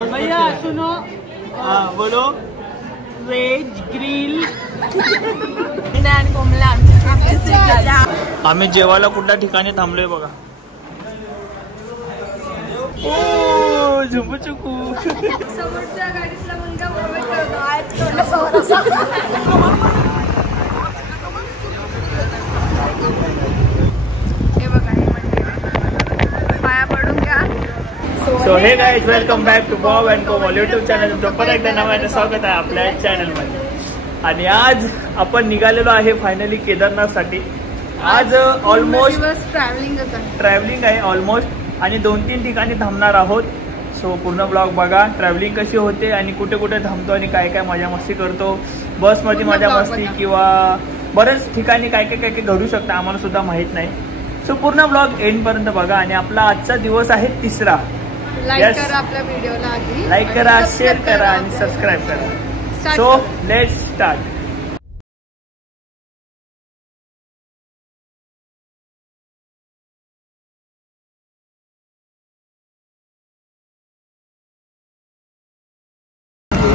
भैया सुनो। हाँ बोलो। Veg grill. आम्ही जेवायला कुठल्या ठिकाणी थांबलोय बघा. ओ झुंबुचुकू. समोरच्या गाडीतला मुलगा मोबाईल करतो आज तोंडासमोर. हे बघा हे मंदिर पाया पडून घ्या. So hey guys welcome back to Bob and Komal YouTube channel. तुमचं परत एकदा नव्याने स्वागत आहे आपल्या चॅनलमध्ये. आणि आज आपण निघालेलो आहे फायनली केदारनाथसाठी. आज ऑलमोस्ट ट्रॅव्हलिंग आहे ऑलमोस्ट आणि 2-3 ठिकाणी थांबणार आहोत. सो पूर्ण ब्लॉग बघा. ट्रॅव्हलिंग कशी होते आणि कुठे कुठे थांबतो आणि काय काय मजा मस्ती करतो. बसमध्ये मजा मस्ती किंवा बऱ्याच ठिकाणी काय काय घडू शकतं आम्हाला सुद्धा माहीत नाही. सो पूर्ण ब्लॉग एंड पर्यंत बघा. आणि आपला आजचा दिवस आहे 3रा. लाईक करा आपल्या व्हिडिओला आधी. लाईक करा, शेअर करा आणि सबस्क्राईब करा. So let's start.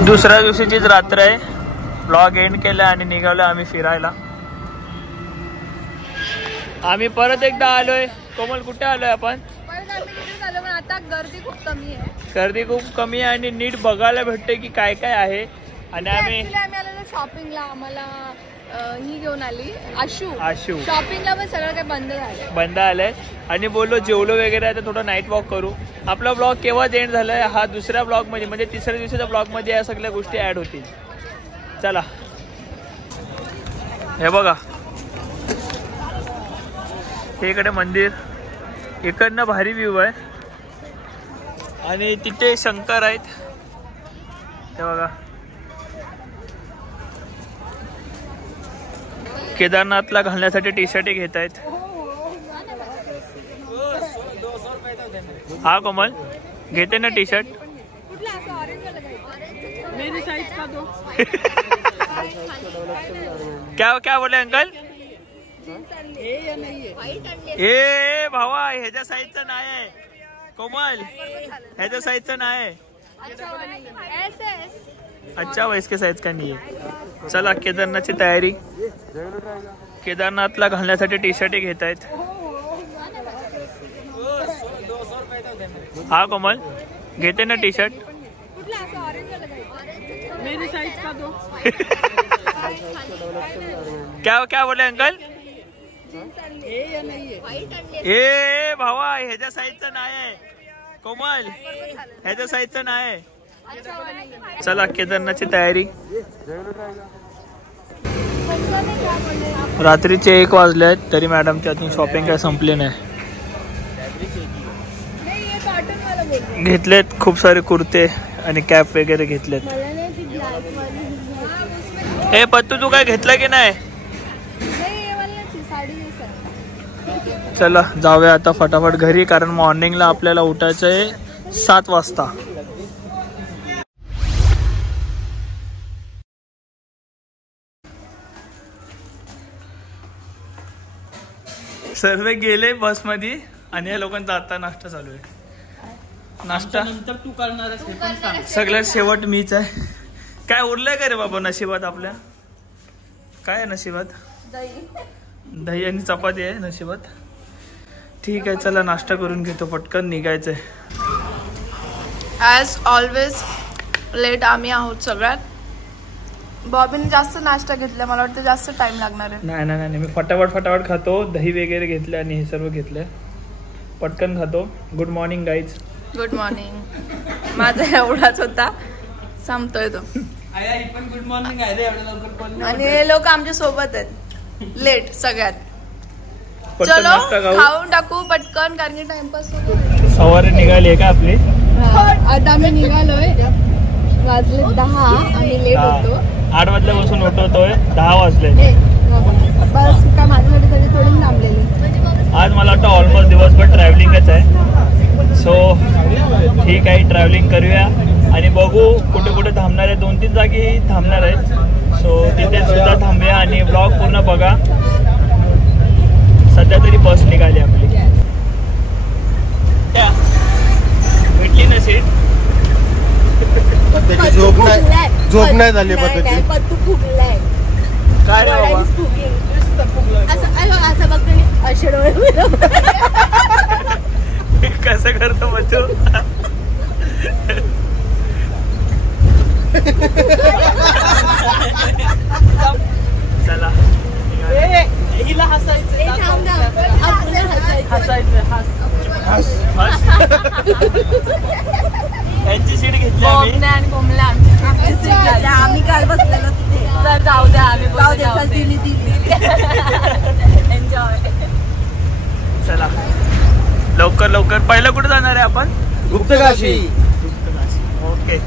दुसऱ्या दिवशीचीच रात्र आहे. ब्लॉग एंड केला आणि निघालो आम्ही फिरायला. आम्ही परत एकदा आलोय. कोमल कुठे आलोय आपण? आता गर्दी खूप कमी आहे. गर्दी खूप कमी आहे आणि नीट बघायला भेटते की काय काय आहे. आणि आम्ही आलेलो शॉपिंगला. आम्हाला ही घेऊन आली आशू. शॉपिंगला पण सगळं काही बंद झालंय. आणि बोललो जेवलो वगैरे आहे तर थोडं नाईट वॉक करू. आपला ब्लॉग केव्हाच एंड झालाय. हा दुसऱ्या ब्लॉग मध्ये म्हणजे 3ऱ्या दिवसाच्या ब्लॉग मध्ये या सगळ्या गोष्टी ऍड होतील. चला हे बघा हे इकडे मंदिर. इकडनं भारी व्ह्यू आहे. आणि तिथे शंकर आहेत हे बघा. केदारनाथला घालण्यासाठी टी शर्ट घेत आहेत. हा कोमल घेते ना टी शर्ट? क्या बोले अंकल? ए भावा ह्याच्या साईजचं नाही आहे कोमल. ह्याच्या साईजचं नाही आहे. अच्छा वो इसके साइज का नहीं है. चला केदारनाथची तयारी. केदारनाथला घालण्यासाठी टी शर्ट घेत आहेत. हा कोमल घेते ना टी शर्ट? क्या बोले अंकल? ए भावा ह्याच्या साईजचं नाही आहे कोमल. ह्याच्या साईजचं नाही आहे. चला केदारनाथची तयारी. रात्रीचे 1 वाजले आहेत तरी मॅडमची अजून शॉपिंग काय संपली नाही. घेतलेत खूप सारे कुर्ते आणि कॅप वगैरे घेतलेत. हे पत्तू तू काय घेतलं की नाही? चला जाऊया आता फटाफट घरी कारण मॉर्निंगला आपल्याला उठायचं आहे 7 वाजता. सर्व गेले बसमध्ये आणि या लोकांचा आता नाश्ता चालू आहे. नाश्ता नंतर तू करणार. सगळ्यात शेवट मीच आहे. काय उरलंय का रे बाबा नशिबात आपल्या? काय आहे नशिबात? दही आणि चपाती आहे नशिबात. ठीक आहे चला नाश्ता करून घेतो पटकन निघायचंय. ॲज ऑलवेज लेट आम्ही आहोत सगळ्यात. बॉबीने जास्त नाश्ता घेतला. मला वाटतं जास्त टाइम लागणार आहे. नाही मी फटाफट खातो. दही वगैरे घेतले आणि हे सर्व घेतलंय. पटकन खातो. Good morning guys. Good morning. माझा एवढाच होता संपतोय तो. पण गुड मॉर्निंग आहे रे एवढं लवकर. आणि हे लोक आमच्या सोबत आहेत लेट सगळ्यात. चलो खाऊन टाकू पटकन कारण की टाइमपास होतो. सवारी निघाली का आपली? आता आम्ही निघालोय. वाजले 10 आणि लेट होतो. 8 वाजल्यापासून उठवतोय 10 वाजले. बस काय माझ्यासाठी तरी थोडी थांबलेली. आज मला वाटतं ऑलमोस्ट दिवसभर ट्रॅव्हलिंगच आहे. सो ठीक आहे ट्रॅव्हलिंग करूया आणि बघू कुठे कुठे थांबणार आहे. 2-3 जागी थांबणार आहेत. सो तिथे सुद्धा थांबूया आणि ब्लॉग पूर्ण बघा. सध्या तरी बस निघाली आपली. भेटली ना सीट? झोप नाही झाली पद्धती. पत्तू फुगलाय. काय रे बाबा असं बघतो असे डोळे कसं करतो बच्चू चला हिला हसायचं यांची सीट घेतली आम्ही आणि कोमला आम्ही काल बसलेलो तिथे. जाऊ द्या आम्ही दिली एन्जॉय. चला लवकर लवकर पहिलं कुठे जाणार आहे आपण? गुप्तकाशी. ओके.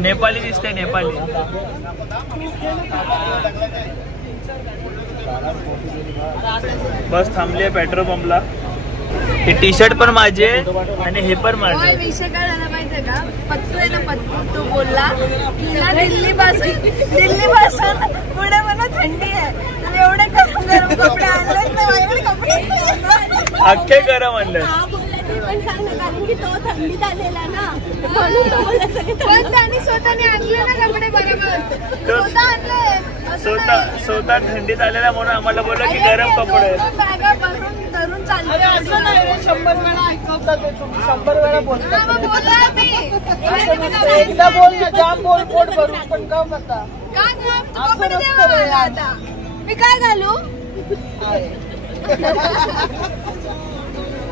नेपाली दिसते नेपाली. बस थांबली आहे पेट्रोल पंपला. हे टी शर्ट पण माझे आणि हे पण माझे. विषय काय झाला माहितीये का? पत्तू आहे ना पत्तू तो बोलला की ना दिल्ली पासून पुढे मला थंडी आहे तर एवढे गरम कपडे आणले तर माझ्याकडे कपडे अख्खे गरम आणलं. पण सांग ना कारण की तो थंडीत आलेला ना म्हणून तो बोलला सगळे. पण त्याने स्वतःने आणले ना कपडे बरोबर स्वतः थंडीत आलेला म्हणून आम्हाला बोलला की गरम कपडे. बॅगा भरून धरून चालले. असं नाही रे, 100 वेळा ऐकवता ते तुम्ही 100 वेळा बोलता. एकदा बोल ना जाम बोल पोट भरून पण का म्हणता कपडे द्या आता मी काय घालू.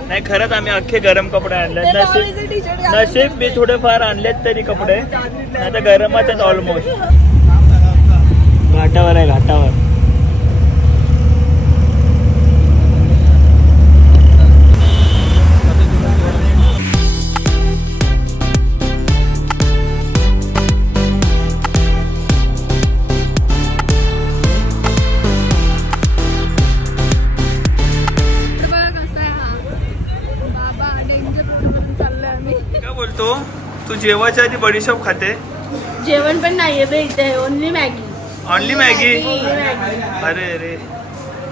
नाही खरंच आम्ही अख्खे गरम कपडे आणले. नशीब मी थोडेफार आणलेत तरी कपडे नाही तर गरमच आहेत ऑलमोस्ट. घाटावर आहे घाटावर. तू जेवायच्या आधी बडीशॉप खाते? जेवण पण नाहीये बे इथे. Only Maggi. Only Maggi? अरे अरे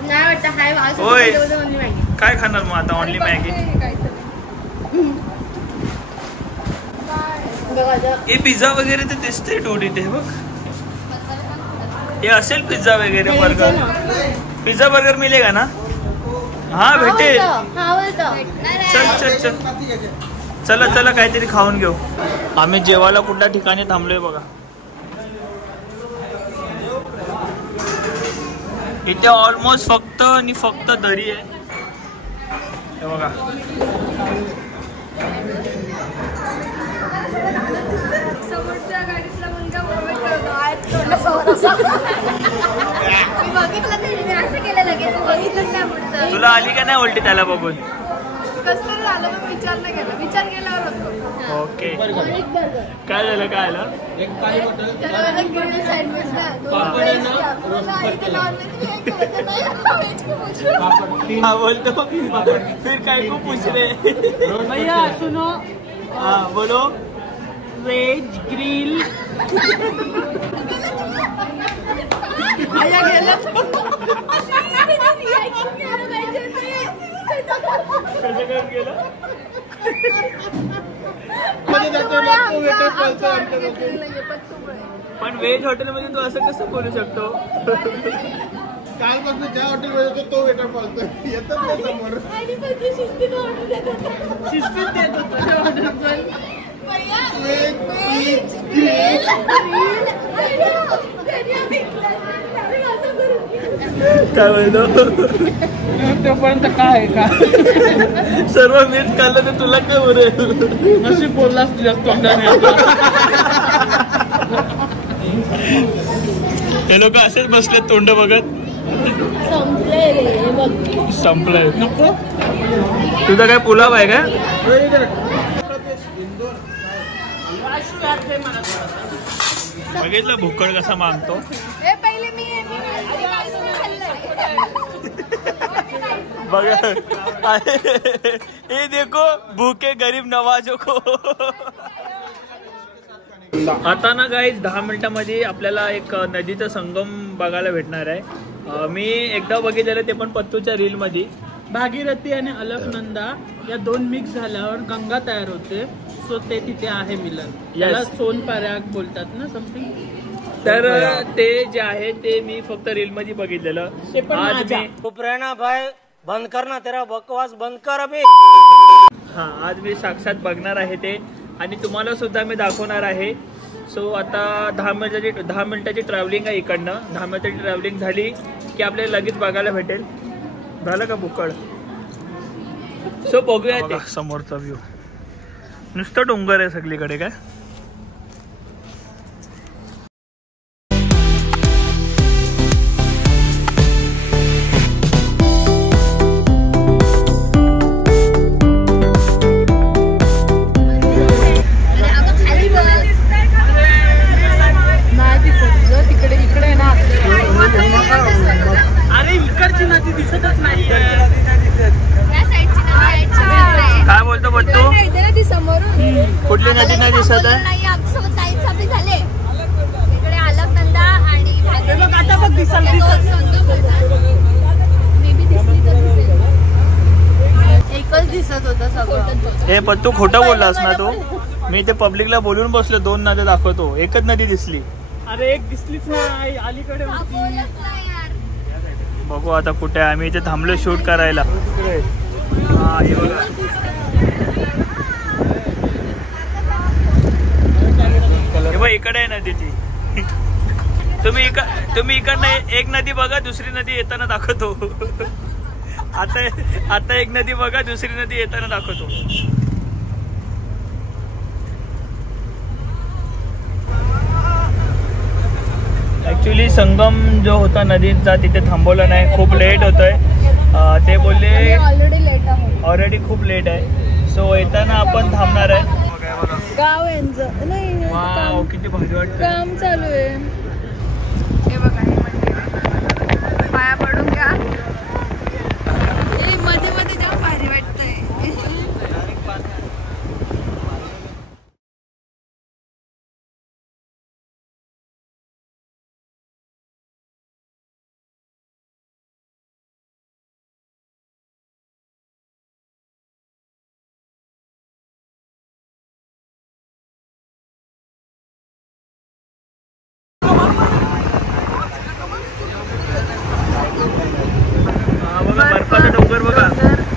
नाही वाटतं हाय वास. होय ओनली मॅगी. काय खाणार मग आता? Only Maggi. हे पिझ्झा वगैरे तर दिसते डोरी ते बघ. हे असेल पिझ्झा वगैरे बर्गर. पिझ्झा बर्गर मिळेगा ना? हा भेटेल. चल चल चल चला चला काहीतरी खाऊन घेऊ. आम्ही जेवायला कुठल्या ठिकाणी थांबलोय बघा. इथे ऑलमोस्ट फक्त आणि फक्त दरी आहे हे बघा. समोरच्या गाडीतला मुलगा असं केलं लगेच बघितलं नाही पुढचं. तुला आली का नाही उलटी त्याला बघून? कसं तरी झालं पण विचार नाही केला. विचार केल्यावर होतो. ओके काय झालं काय आलं? हा बोलतो फिर काय को पूछ रहे भैया सुनो. हाँ बोलो. Veg grill. पण व्हेज हॉटेल मध्ये तू असं कसं बोलू शकतो? कालपासून ज्या हॉटेलमध्ये होतो तो वेटर पळतो. येतच नाही समोर. शिस्तीत देत होतो. काय म्हणतो तोपर्यंत काय आहे का? सर्व मीठ खाल्लं तर तुला काय बरं नशीब बोललास तुझ्या तोंडाने. हे लोक असेच बसले तोंड बघत. संपलंय. नको तुझा काय पुलाव आहे का? बघितलं भुक्कड कसा मागतो. पहिले मी बघा ये देखो भूखे गरीब नवाजो को. आता ना गाईज 10 मिनिटांमध्ये आपल्याला एक नदीचा संगम बघायला भेटणार आहे. मी एकदा बघितलेलं ते पण पत्तूच्या रील मध्ये. भागीरथी आणि अलकनंदा या दोन मिक्स झाल्यावर गंगा तयार होते. सो ते तिथे आहे मिलन. याला सोनपार्याग बोलतात ना समथिंग. तर ते जे आहे ते मी फक्त रील मध्ये बघितलेलं. आज मी चुप रहना भाई, बंद करना तेरा बकवास, बंद कर अबे. आज मी साक्षात बघणार आहे ते आणि तुम्हाला सुद्धा मी दाखवणार आहे. सो आता 10 मिनिटाची ट्रॅव्हलिंग आहे इकडनं. 10 मिनिटाची ट्रॅव्हलिंग झाली की आपल्याला लगेच बघायला भेटेल. झालं का बुक्कड. सो बघूया ते समोरचा व्ह्यू. नुसतं डोंगर आहे सगळीकडे काय. काय बोलतो बट्टू. कुठली नदी नाही दिसत आहे. एकच दिसत होतं सगळं. हे पट्टू खोटं बोललास ना तू. मी ते पब्लिकला बोलून बसलो 2 नद्या दाखवतो. एकच नदी दिसली. अरे एक दिसलीच नाही अलीकडे होती. बघू आता कुठे आहे. आम्ही इथे थांबलो शूट करायला. हा हे बघा. हे बघ इकडे आहे नदी ती. तुम्ही इकडनं एक नदी बघा, दुसरी नदी येताना दाखवतो. आता एक नदी बघा, दुसरी नदी येताना दाखवतो. ऍक्च्युली संगम जो होता नदीचा तिथे थांबवला नाही. खूप लेट होतोय. ते बोलले ऑलरेडी खूप लेट आहे. सो येताना आपण थांबणार आहे. गाव यांचं नाही. वाव किती भारी वाटतं. काम चालू आहे. हे बघा हे मंदिर. पाया पडून घ्या. हे मध्ये मध्ये जाम भारी वाटतंय. बर्फाचा डोंगर बघा.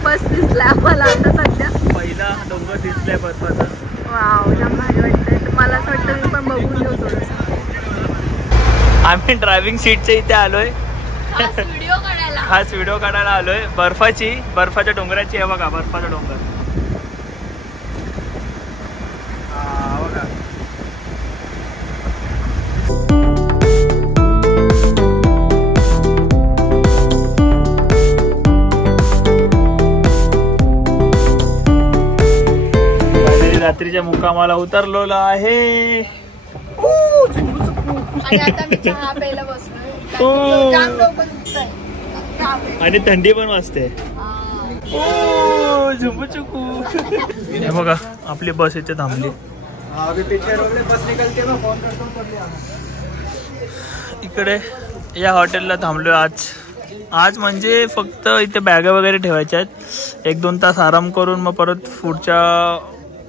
बस दिसलाय आम्हाला आता सध्या. पहिला डोंगर दिसलाय बर्फाचा. वाव जाम भारी वाटतंय. मला असं वाटतं मी पण बघून घेऊ थोडंसं. आम्ही ड्रायव्हिंग सीटच्या इथे आलोय. खास व्हिडिओ काढायला आलोय. बर्फाच्या डोंगराची आहे बघा. बर्फाचा डोंगर बघा. रात्रीच्या मुक्कामाला उतरलेला आहे. आणि आता मी चहा प्यायला बसलोय. जाम डोकं दुखतंय. आणि थंडी पण वाजते. झुंबुचुकू. हे बघा आपली बस इथे थांबली. इकडे या हॉटेलला थांबलोय आज म्हणजे फक्त इथे बॅगा वगैरे ठेवायच्या आहेत. 1-2 तास आराम करून मग परत पुढच्या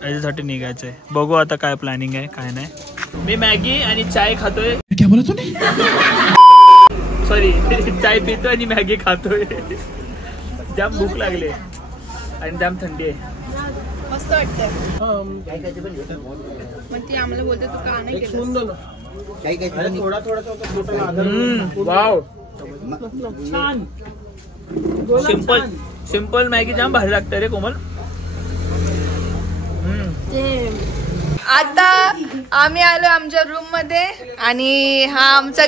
याच्यासाठी निघायचंय. बघू आता काय प्लॅनिंग आहे काय नाही. मी मॅगी आणि चाय खातोय. क्या बोला तूने. सॉरी चाय पितोय आणि मॅगी खातोय. जाम भूक लागली आणि जाम थंडी आहे. मस्त वाटतंय. मग ती आम्हाला बोलते तू का नाही केलं. वाव छान. सिंपल मॅगी जाम भारी लागते रे कोमल. आता आम्ही आलो आमच्या रूम मध्ये आणि हा आमचा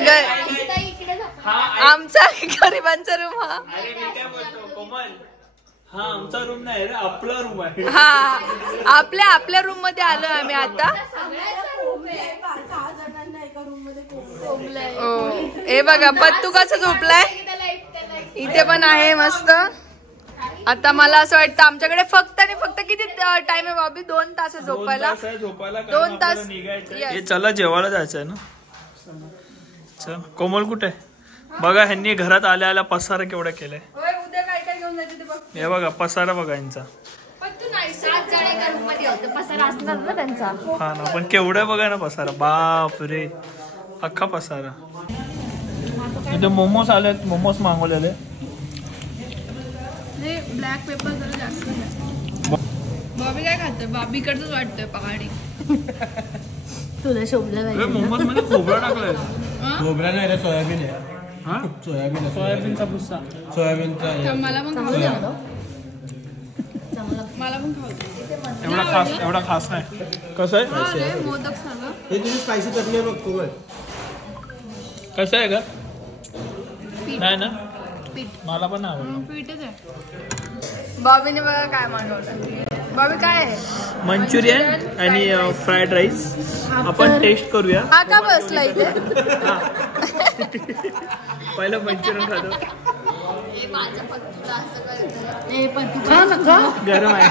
गरिबांचा रूम. हा आमचा रूम नाही रे आपला रूम आहे. हा आपल्या रूम मध्ये आलोय आम्ही आता. हे बघा पत्तू कसं झोपलाय. इथे पण आहे मस्त. आता मला असं वाटतं आमच्याकडे फक्त आणि फक्त किती टाइम आहे बाबी 2 तास आहे झोपायला. 2 तास. हे चला जेवायला जायचंय ना. चल कोमल कुठे बघा, ह्यांनी घरात आल्या आल्या पसारा केवढा केलाय. उद्या काय काय घेऊन जायचं ते बघ. हे बघा पसारा बघा यांचा. पण तू नाही 7 जण एका रूम मध्ये होते, पसारा असणार ना त्यांचा. हा ना, पण केवढं बघा ना पसारा, बाप रे अख्खा पसारा. इथे मोमोज आलेत, मोमोज मागवलेले. ब्लॅक पेपर जरा जास्त आहे. बॉबी काय खातोय? बॉबीकडच वाटतंय पहाडी. तुला शोभलं मोमोज मध्ये खोबरं टाकलंय. खोबरा नाही रे, सोयाबीन आहे. हा सोयाबीन आहे. सोयाबीनचा भुस्सा. सोयाबीनचा. मला पण खाऊ द्या. मला पण खाऊ द्या. एवढा खास नाही. कसं आहे? मोदक सांगा. हे तुझी स्पायसी चटणी आहे बघ खोबर. कसं आहे का? पीठ. नाही ना, पीठ. मला पण आवडलं. पीठच आहे. बॉबीने बघा काय मागवलं. बॉबी काय आहे? मंचुरियन आणि फ्राईड राईस. आपण टेस्ट करूया. हा का बसला इथे? पहिलं मंचुरियन खातो. गरम आहे.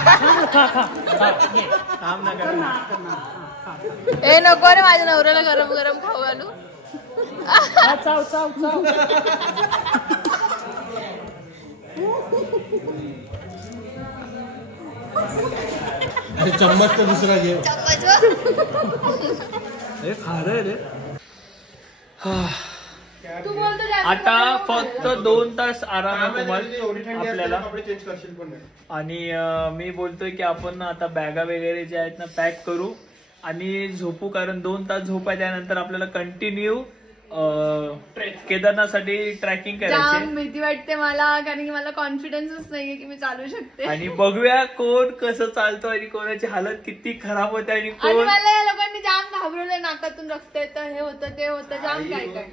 थांब ना गरम. ए नको रे, माझ्या नवऱ्याला गरम गरम खाऊ घालू. चाव चाव चाव. अरे चम्मच तर दुसरा घे. हे खारं आहे रे. तू बोलतो जास्त. आता फक्त 2 तास आराम आहे तुम्हाला आपल्याला. चेंज करशील पण नाही. आणि मी बोलतोय की आपण आता बॅगा वगैरे जे आहेत ना पॅक करू आणि झोपू, कारण 2 तास झोप आहे. त्यानंतर आपल्याला कंटिन्यू केदारनाथसाठी ट्रॅकिंग जाम करायची. भीती वाटते मला, कारण की मला कॉन्फिडन्सच नाहीये की मी चालू शकते. आणि बघूया कोण कसं चालतो आणि कोणाची हालत किती खराब होते. आणि आणि कोण मला या लोकांनी जाम घाबरवलं, नाकातून रक्त येतं, हे होतं ते होतं, जाम काय काय.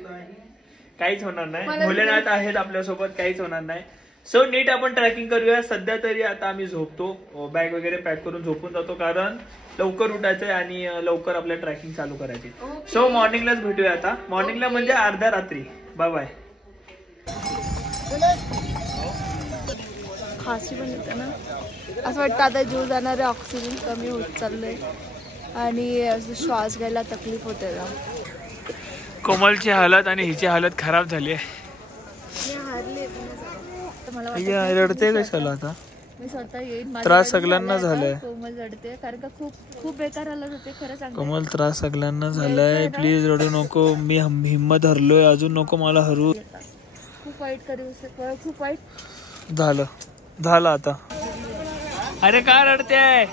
काहीच होणार नाही. मला भोलेनाथ आहेत आपल्यासोबत, काहीच होणार नाही. सो नीट आपण ट्रॅकिंग करूया. सध्या तरी आता आम्ही झोपतो, बॅग वगैरे पॅक करून झोपून जातो, कारण लवकर उठायचंय आणि लवकर आपल्या ट्रॅकिंग चालू करायची. सो मॉर्निंगलाच भेटूया आता. मॉर्निंगला म्हणजे अर्ध्या रात्री. Bye bye. खासी पण येते ना, असं वाटतं आता जीव जाणारे, ऑक्सिजन कमी होत चाललंय आणि श्वास घ्यायला तकलीफ होते ना. कोमलची हालत आणि हिची हालत खराब झाली आहे. रडते कशाला आता? मी स्वतः येईन. त्रास सगळ्यांना झालाय. कोमल रडते कारण का खूप बेकार हालत होते खरं सांग. कोमल त्रास सगळ्यांना झालाय, प्लीज रडू नको. मी हिम्मत हरलोय, अजून नको मला हरू. खूप वाईट खूप वाईट झालं आता. अरे काय रडते?